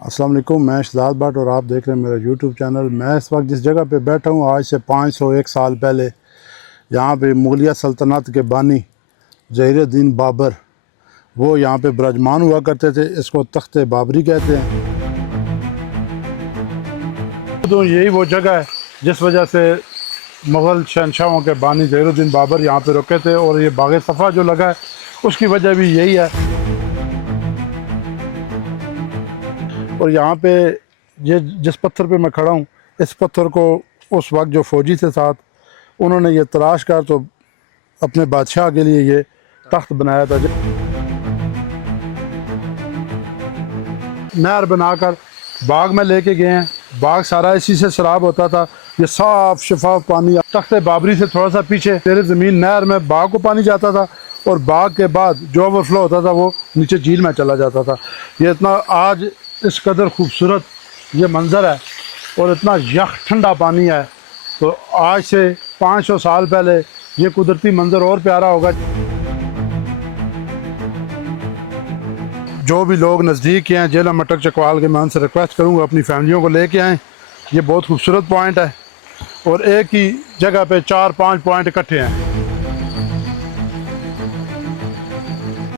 अस्सलाम वालेकुम, मैं शहजाद भट्ट और आप देख रहे हैं मेरा यूट्यूब चैनल। मैं इस वक्त जिस जगह पे बैठा हूँ आज से 501 साल पहले यहाँ पे मुगलिया सल्तनत के बानी ज़हीरुद्दीन बाबर वो यहाँ पे विराजमान हुआ करते थे। इसको तख्त बाबरी कहते हैं। तो यही वो जगह है जिस वजह से मुग़ल शहंशाहों के बानी ज़हीरुद्दीन बाबर यहाँ पे रुके थे, और ये बाग सफ़ा जो लगा है उसकी वजह भी यही है। और यहाँ पे ये जिस पत्थर पे मैं खड़ा हूँ, इस पत्थर को उस वक्त जो फ़ौजी थे साथ, उन्होंने ये तराश कर तो अपने बादशाह के लिए ये तख्त बनाया था। नहर बनाकर बाग में लेके गए हैं। बाग सारा इसी से सराब होता था। ये साफ शफाफ पानी तख्त बाबरी से थोड़ा सा पीछे तेरे ज़मीन नहर में बाग को पानी जाता था, और बाग के बाद जो ओवरफ्लो होता था वो नीचे झील में चला जाता था। ये इतना आज इस कदर खूबसूरत ये मंज़र है और इतना यख ठंडा पानी है, तो आज से 500 साल पहले ये कुदरती मंज़र और प्यारा होगा। जो भी लोग नज़दीक के हैं जेला मटक चकवाल के, मैं उनसे रिक्वेस्ट करूँगा अपनी फैमिलियों को लेके आएँ। ये बहुत खूबसूरत पॉइंट है और एक ही जगह पे 4-5 पॉइंट इकट्ठे हैं।